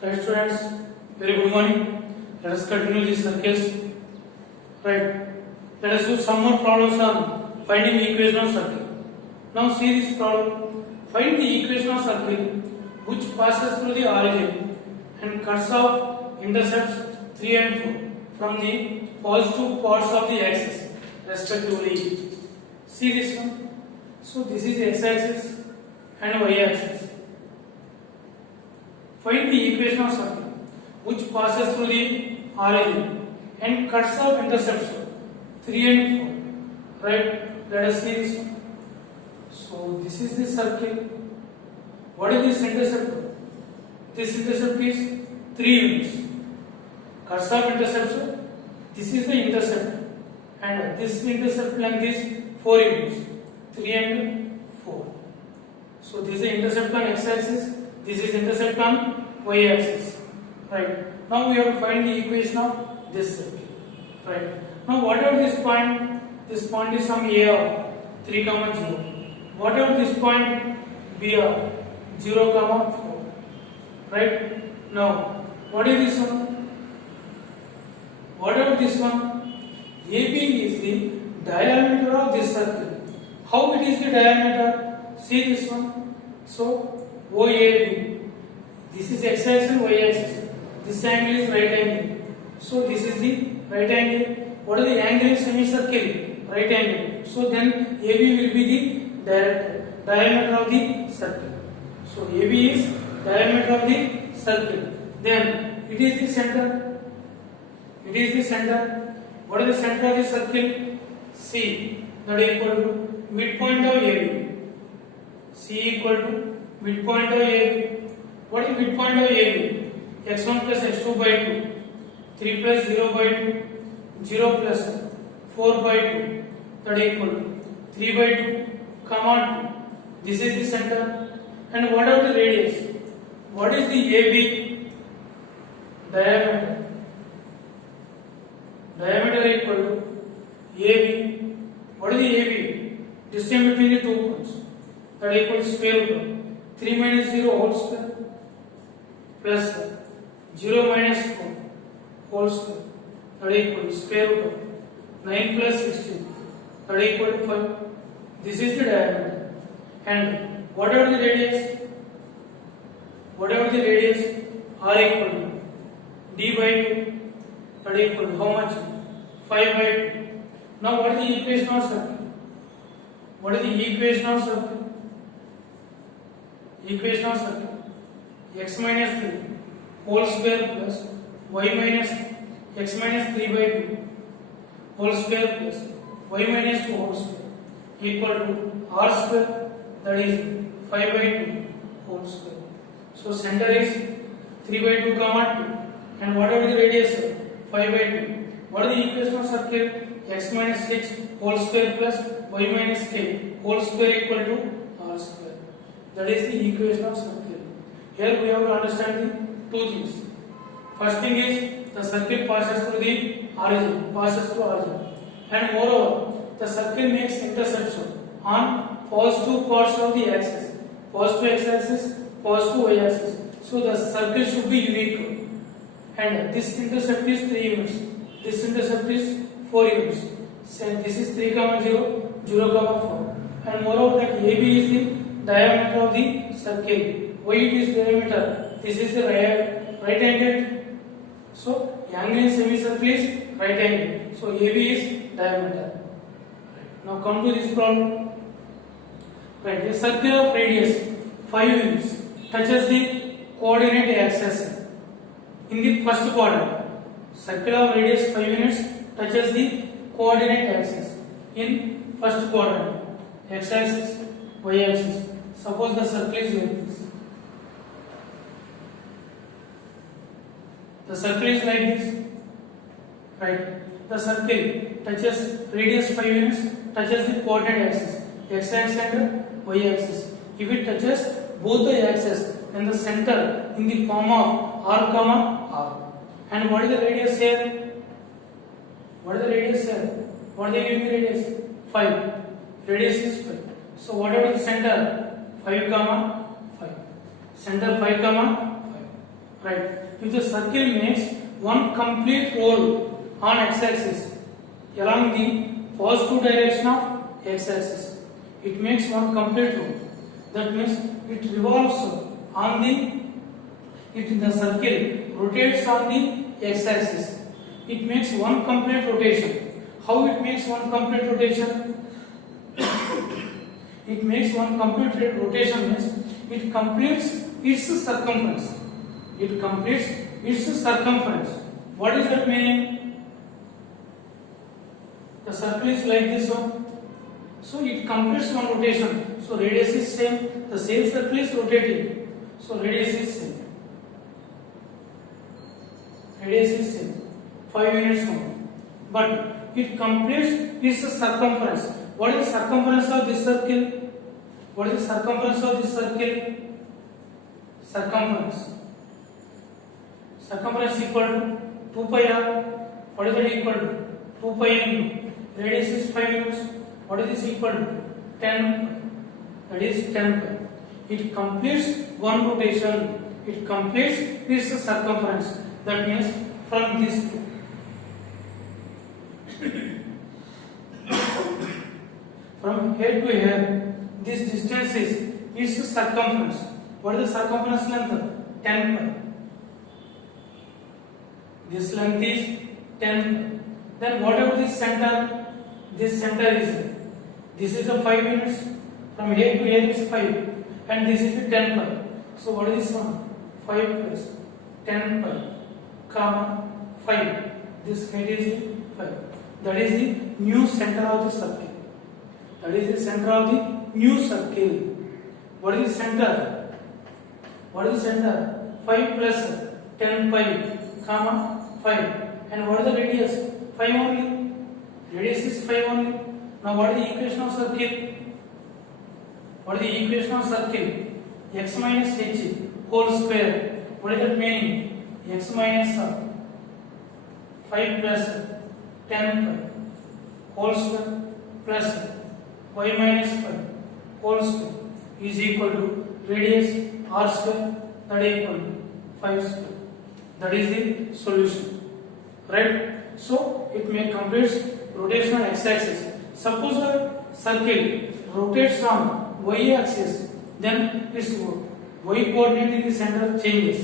Right, students, very good morning. Let us continue these circles. Right, let us do some more problems on finding the equation of circle. Now see this problem. Find the equation of circle which passes through the origin and cuts off intercepts 3 and 4 from the positive parts of the axis respectively. See this one. So this is x-axis and y-axis. Find the equation of circle which passes through the origin and cuts off intercepts 3 and 4. Right? Let us see this one. So this is the circle. What is this intercept? This intercept is 3 units. Cuts off intercepts. This is the intercept, and this intercept length is 4 units. 3 and 4. So this is the intercept on x-axis. This is intercept on y-axis. Right. Now we have to find the equation of this circle. Right. Now whatever this point is some a of 3, 0. Whatever this point b of 0, 4. Right. Now what is this one? Whatever this one, AB is the diameter of this circle. How it is the diameter? See this one. So OAB. This is x-axis and y-axis. This angle is right angle. So this is the right angle. What is the angle of semicircle? Right angle. So then AB will be the diameter of the circle. So AB is diameter of the circle. Then it is the center. It is the center. What is the center of the circle? C. That is equal to midpoint of AB. C equal to midpoint of AB. What is midpoint of AB? x1 plus x2 by 2. 3 plus 0 by 2. 0 plus 4 by 2. That is equal to 3 by 2, comma 2. This is the center. And what are the radius? What is the AB? Diameter. Diameter equal to AB. What is the AB? Distance between the 2 points. That equals square root of 3 minus 0 whole square plus 0 minus 4 whole square. That equals square root of 9 plus 16. That equal to 5. This is the diameter. And whatever the radius, R equal to D by 2. That equal to how much? 5 by 2. Now what is the equation of circle? What is the equation of circle? Equation of circle. X minus 3 whole square plus y minus x minus 3 by 2 whole square plus y minus 2 whole square equal to r square, that is 5 by 2 whole square. So center is 3 by 2, 2, and whatever the radius 5 by 2. What is the equation of circle? X minus 6 whole square plus y minus k whole square equal to r square. That is the equation of circle. Here we have to understand the 2 things. First thing is the circle passes through the origin, and moreover the circle makes intersection on positive parts of the axis, positive x-axis, positive y-axis. So the circle should be unique, and this intercept is 3 units. This intercept is 4 units. So this is 3, 0, 0, 4. And moreover that AB is the diameter of the circle. Why it is diameter? This is the right angle. So angle in semicircle is right angle. So AB is diameter. Now come to this problem. Right, a circle of radius 5 units touches the coordinate axis in the first quadrant. Circle of radius 5 units touches the coordinate axis in first quadrant, x-axis, y-axis. Suppose the circle is like this. The circle is like this. Right. The circle touches radius 5 units touches the coordinate axis, x-axis and y-axis. If it touches both the axes, then the center in the form of r, r. And what is the radius here? What is the radius here? What are they giving the radius? 5. Radius is 5. So whatever the center, 5, 5. Center 5, 5. right? If the circle makes one complete roll on x-axis along the positive direction of x-axis, it makes one complete roll. That means it revolves on the circle rotates on the x-axis. It makes one complete rotation. How it makes one complete rotation? It makes one complete rotation means it completes its circumference. It completes its circumference. What is that meaning? The circle is like this one. So it completes one rotation. So radius is same. The same circle is rotating. So radius is same. Radius is same. 5 units more. But it completes its circumference. What is the circumference of this circle? What is the circumference of this circle? Circumference. Circumference equal to 2 pi r. What is that equal to? 2 pi into radius is 5 units. What is this equal to? 10 pi. That is 10 pi. It completes one rotation. It completes its circumference. That means from this from here to here, this distance is its circumference. What is the circumference length? 10 pi. This length is 10 pi. Then whatever this center is, this is a 5 units. From here to here is 5, and this is the 10 pi. So what is this one? 5 plus 10 pi, comma 5. This height is 5. That is the new center of the circle. That is the center of the new circle. What is the center? What is the center? 5 plus 10 pi, comma 5. And what is the radius? 5 only. Radius is 5 only. Now what is the equation of circle? What is the equation of circle? X minus h whole square. What is that meaning? X minus 5 plus 10 pi whole square plus y minus 5 whole square is equal to radius r square, that is equal to 5 square. That is the solution, right? So it may complete rotation on x-axis. Suppose the circle rotates on y-axis, then its y coordinate in the center changes.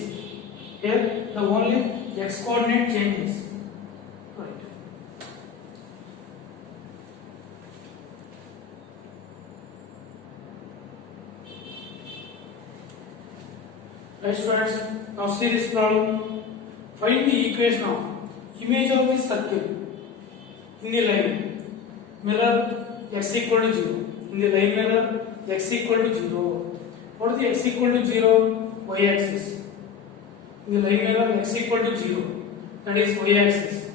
Here the only x coordinate changes. Right. Right, students. Now see this problem. Find the equation of image of the circle in the line mirror x equal to 0. In the line mirror x equal to 0. What is the x equal to 0? Y axis. In the line mirror x equal to 0. That is y axis.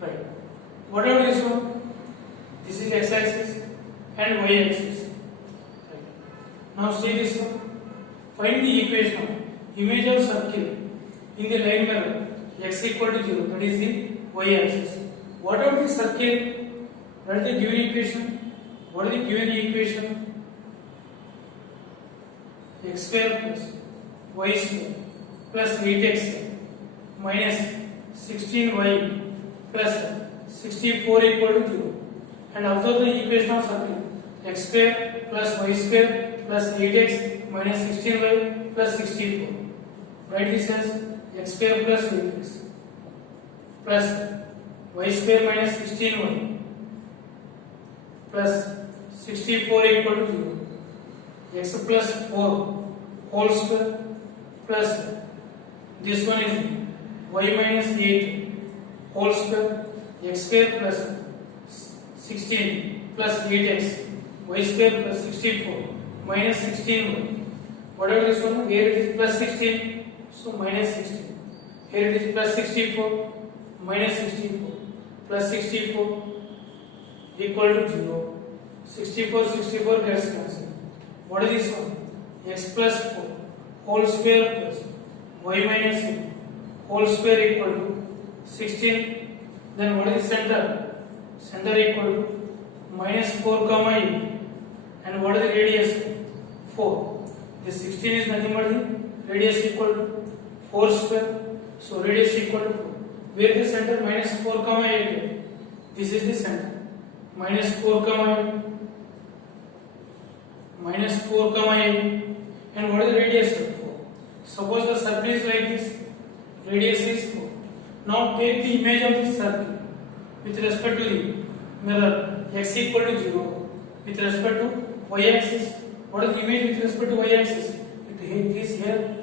Right. Whatever this one, this is x axis and y axis. Right. Now see this one. Find the equation of image of circle in the line mirror x equal to 0. That is the y axis. Whatever the circle, what is the given equation? What is the given equation? X square plus y square plus 8x minus 16y plus 64 equal to 0. And observe the equation of circle. X square plus y square plus 8x minus 16y plus 64. Write this as x square plus 8x plus y square minus 16y plus 64 equal to 0. X plus 4 whole square plus this one is y minus 8 whole square, x square plus 16 plus 8x, y square plus 64 minus 16y. Whatever this one, here it is plus 16, so minus 16. Here it is plus 64 minus 64 plus 64 equal to 0. 64 gets cancelled. What is this one? X plus 4 whole square plus y minus 8 whole square equal to 16. Then what is the center? Center equal to minus 4 comma 8. And what is the radius? 4. This 16 is nothing but the radius equal to 4 square. So radius equal to 4. Where the center minus 4 comma 8. This is the center. Minus 4 comma 8. Minus 4 comma 8. And what is the radius of 4? Suppose the circle is like this. Radius is 4. Now take the image of this circle with respect to the mirror. X equal to 0. With respect to y axis. What is the image with respect to y axis? It is here.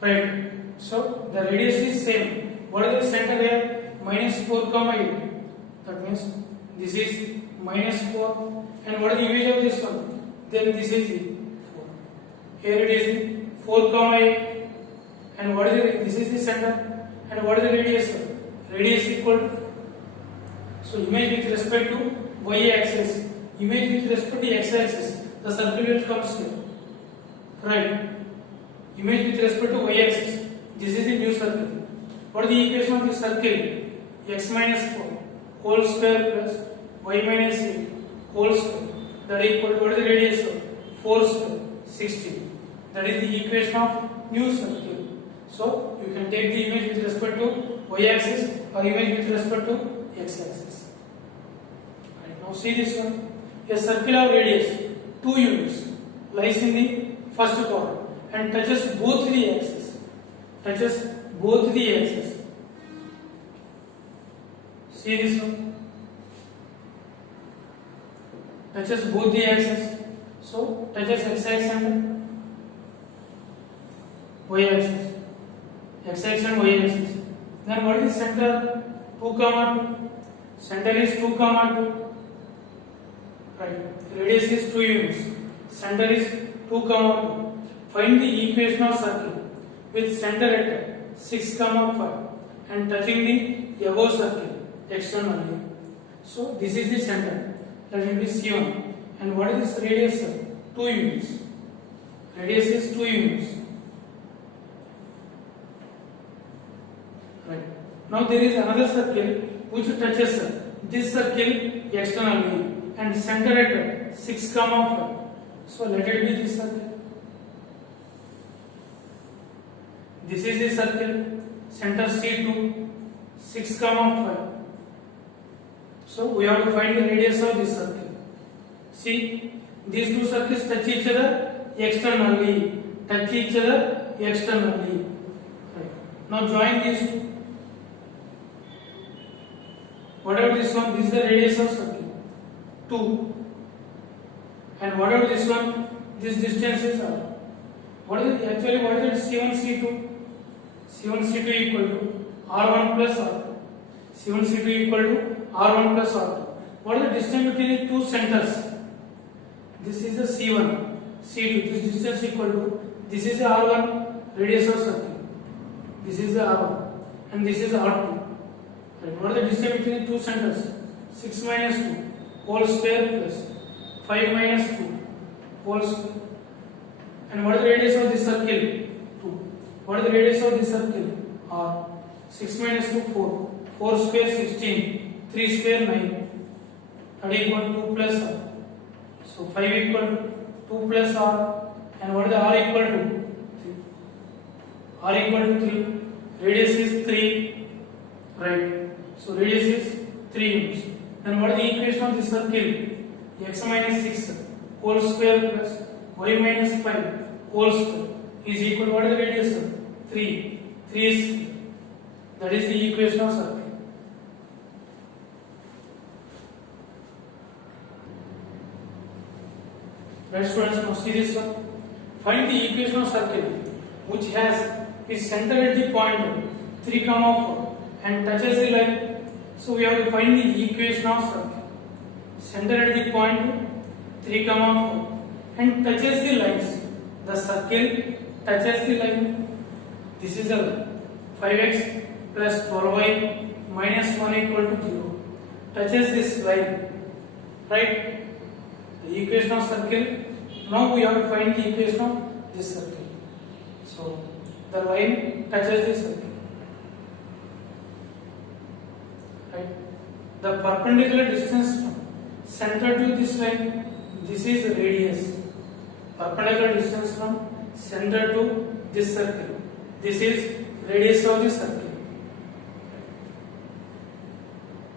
Right. So the radius is same. What is the center here? Minus 4 comma 8. That means this is minus 4. And what is the image of this one? Then this is the 4. Here it is the 4 comma 8. And what is the, this is the center. And what is the radius? Radius equal to. So image with respect to y axis. Image with respect to x axis. The circle will come here. Right. Image with respect to y axis. This is the new circle. What is the equation of the circle? X minus 4 whole square plus y minus 8 whole square. That is equal to what is the radius of 4 square? 16. That is the equation of new circle. So you can take the image with respect to y axis or image with respect to x axis. Right, now see this one. A circle of radius 2 units lies in the first quadrant and touches both the axes. Touches both the axes. See this one. Touches both the axes. So touches x axis and y axis. X axis and y axis. Then what is center? 2 comma 2. Center is 2 comma 2. Right. Radius is 2 units. Center is 2 comma 2. Find the equation of circle with center at 6 comma 5 and touching the above circle externally. So this is the center. That will be C1. And what is this radius? 2 units. Radius is 2 units. Right. Now there is another circle which touches this circle externally and center at 6 comma 5. So let it be this circle. This is the circle, center C2, 6 comma 5. So we have to find the radius of this circle. See, these two circles touch each other externally. Touch each other externally. Right. Now join these two. Whatever this one, this is the radius of circle. 2. And whatever this one, this distance is R. What is it? Actually, what is it? C1, C2. C1, C2 equal to R1 plus R2. C1, C2 equal to R1 plus R2. What is the distance between the two centers? This is the C1, C2. This distance equal to, this is the R1 radius of circle. This is the R1 and this is R2. Right. What is the distance between the two centers? 6 minus 2 whole square plus 5 minus 2 whole square. And what is the radius of this circle? 2. What is the radius of this circle? R. 6 minus 2, 4. 4 square 16. 3 square 9. That equal to 2 plus R. So 5 equal to 2 plus R. And what is the R equal to? 3. R equal to 3. Radius is 3. Right. So radius is 3 units. Then what is the equation of this circle? X minus 6 whole square plus y minus 5 whole square is equal to what is the radius? 3. 3 is, that is the equation of circle. Right, students, now see this one. Find the equation of circle which has its center at the point 3, 4 and touches the line. So we have to find the equation of circle. Center at the point 3, 4 and touches the lines. The circle touches the line. This is the line. 5x plus 12y minus 1 equal to 0. Touches this line. Right? The equation of circle. Now we have to find the equation of this circle. So the line touches this circle. Right? The perpendicular distance from center to this line, this is radius. perpendicular distance from center to this circle. This is radius of the circle.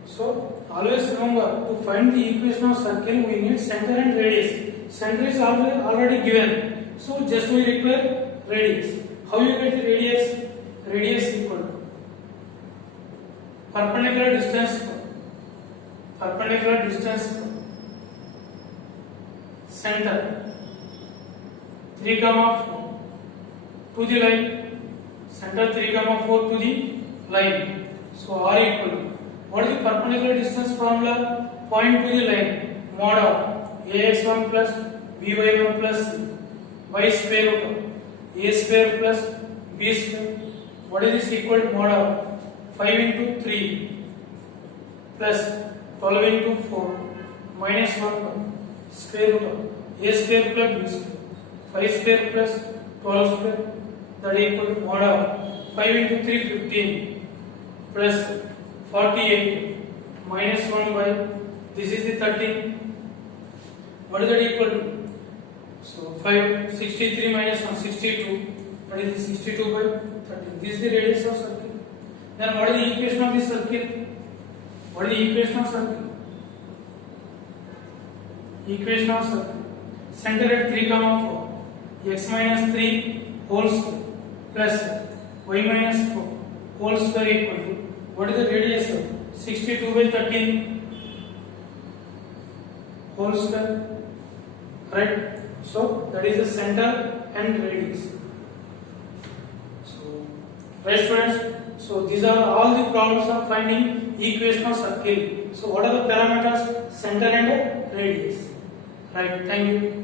So always remember, to find the equation of circle we need center and radius. Center is already given, so just we require radius. How you get the radius? Radius equal to perpendicular distance from center 3, 4 to the line. Center 3, 4 to the line. So R equal to, what is the perpendicular distance formula? Point to the line. Mod of ax1 plus by1 plus c by square root of a square plus b square. What is this equal to? Mod of 5 into 3 plus 12 into 4 minus 1 square root of a square plus b square. 5 square plus 12 square, that equal to mod of 5 into 3 15 plus 48 minus 1 by, this is the 13. What is that equal to? So 5 63 minus 1 62, that is the 62 by 13. This is the radius of circle. Then what is the equation of this circle? What is the equation of circle? Equation of circle. Center at 3, 4. X minus 3 whole square plus y minus 4 whole square equal to, what is the radius of 62 by 13 whole square, right? So that is the center and radius. So right students, so these are all the problems of finding equation of circle. So what are the parameters? Center and radius, right? Thank you.